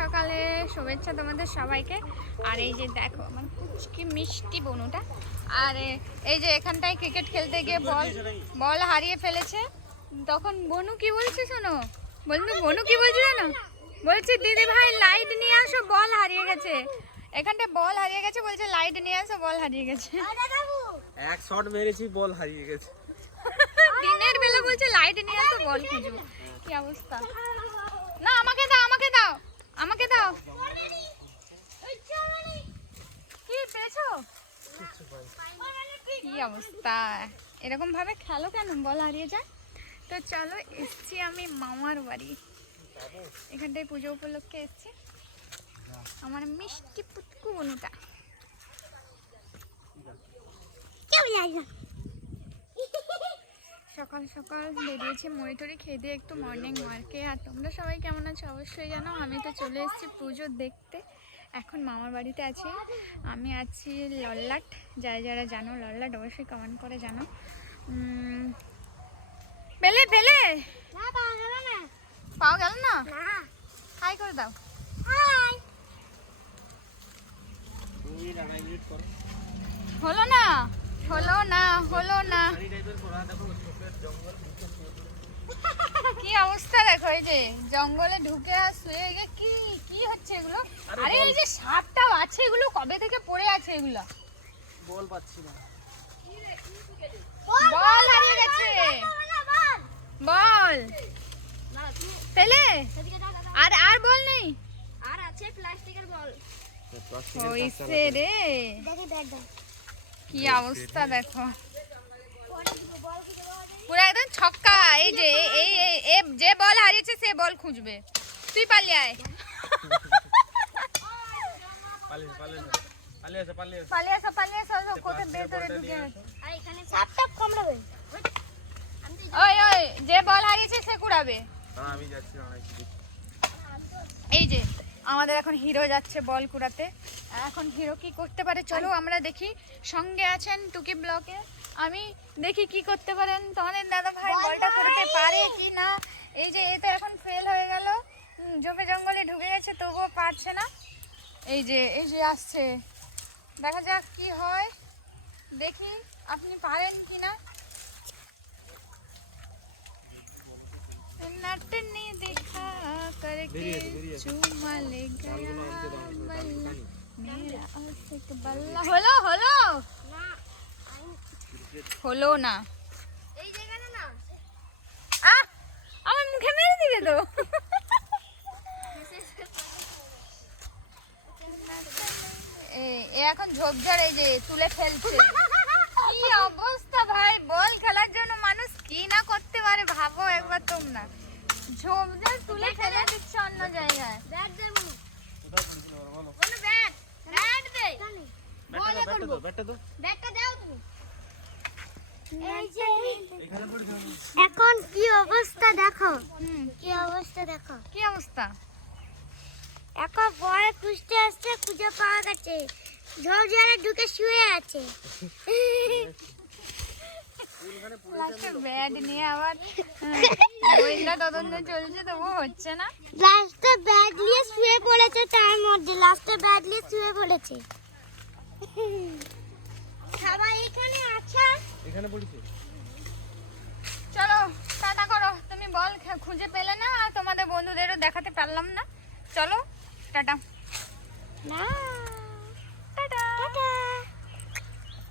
সকালে শুভেচ্ছা তোমাদের সবাইকে। আর এই যে দেখো আমার কুচকি মিষ্টি বনুটা, আর এই যে এখানটায় ক্রিকেট খেলতে গিয়ে বল হারিয়ে ফেলেছে। তখন বনু কি বলছে শোনো, বনু কি বলছে জানো, বলছে দিদি ভাই লাইট নিয়ে আসো, বল হারিয়ে গেছে। এখানটা বল হারিয়ে গেছে, বলছে লাইট নিয়ে আসো, বল হারিয়ে গেছে। এক শট মেরেছি, বল হারিয়ে গেছে। দিনের বেলা বলছে লাইট নিয়ে আসো, বল খুঁজবো। কি অবস্থা! না আমাকে দাও, আমাকে দাও, আমাকে দাও। কি পেয়েছো? কি অবস্থা! এরকম ভাবে খেলো কেন, বল হারিয়ে যায়। তো চলো, এসছি আমি মামার বাড়ি। এখানটায় পুজো উপলক্ষে এসছি। আমার মিষ্টি পুটকু বনুটা। সকাল সকাল বেরিয়েছি মুড়ি টুড়ি খেয়ে দিয়ে একটু মর্নিং ওয়ার্কে। আর তোমরা সবাই কেমন আছো অবশ্যই জানো। আমি তো চলে এসেছি পুজো দেখতে। এখন মামার বাড়িতে আছি। আমি আছি লল্লাট। যারা যারা জানো লল্লাট অবশ্যই কমেন্ট করে জানো। পেলে পেলে পাওয়া গেল না, হাই করে দাও। হলো না, হলো না, হলো না। কি অবস্থা দেখো, এই যে জঙ্গলে ঢুকে আর শুয়ে গিয়ে কি কি হচ্ছে এগুলো। আরে এই যে সাপটাও আছে, এগুলো কবে থেকে পড়ে আছে এগুলো। বল পাচ্ছি না, বল হারিয়ে গেছে, বল পেলে। আর আর বল নেই, আর আছে প্লাস্টিকের বল। হইছে রে। কি অবস্থা দেখো, পুরো একদম ছক্কা। এই যে এই যে বল হারিয়েছে সে বল খুঁজবে। তুই পালিয়ে আয়, পালিয়ে আসো, পালিয়ে আসো, কোথায় ভেতরে ঢুকে। আর এখানে সাপটা কামড়াবে। ওই ওই যে বল হারিয়েছে সে কুড়াবে। আমি যাচ্ছি না। এই যে আমাদের এখন হিরো যাচ্ছে বল কুড়াতে। এখন হিরো কি করতে পারে চলো আমরা দেখি। সঙ্গে আছেন টুকি ব্লকে। আমি দেখি কি করতে পারেন তোমাদের দাদা ভাই, বলটা করতে পারে কি না। এই যে এটা এখন ফেল হয়ে গেল, জমে জঙ্গলে ঢুকে গেছে তবুও পারছে না। এই যে আসছে, দেখা যাক কি হয়, দেখি আপনি পারেন কি না। नटने दिखा करके चूमा ले गया बल्ला मेरा आशिक बल्ला। হলো হলো হলো না, এই জায়গাটা না আমার মুখে মেরে দিলে তো। এ এখন ঝোপঝাড় এই যে তুলে ফেলছে। কি অবস্থা ভাই, বল খেলার জন্য মানুষ কি না করতে পারে ভাবো একবার তোমরা। ঝোপঝাড় তুলে ফেলে দিচ্ছে অন্য জায়গায়। ব্যাট দে বলু, বলু ব্যাট, ব্যাট দে, বল করব। ব্যাটটা দাও তুমি। এই যে এখন কি অবস্থা দেখো, কি অবস্থা দেখো, কি অবস্থা। এখন বয় খুঁজতে আসছে, খুঁজে পাওয়া গেছে, ঝোপঝাড়ে ঢুকে শুয়ে আছে। লাস্টে ব্যাট নিয়ে আবার গোয়েন্দা তদন্ত চলছে তবু হচ্ছে না। লাস্টে ব্যাট নিয়ে শুয়ে পড়েছে, তার মধ্যে লাস্টে ব্যাট নিয়ে শুয়ে পড়েছে। সবাই এখানে আছে, এখানে পড়েছে। চলো টাটা করো, তুমি বল খুঁজে পেলে না আর তোমাদের বন্ধুদেরও দেখাতে পারলাম না। চলো টাটা। না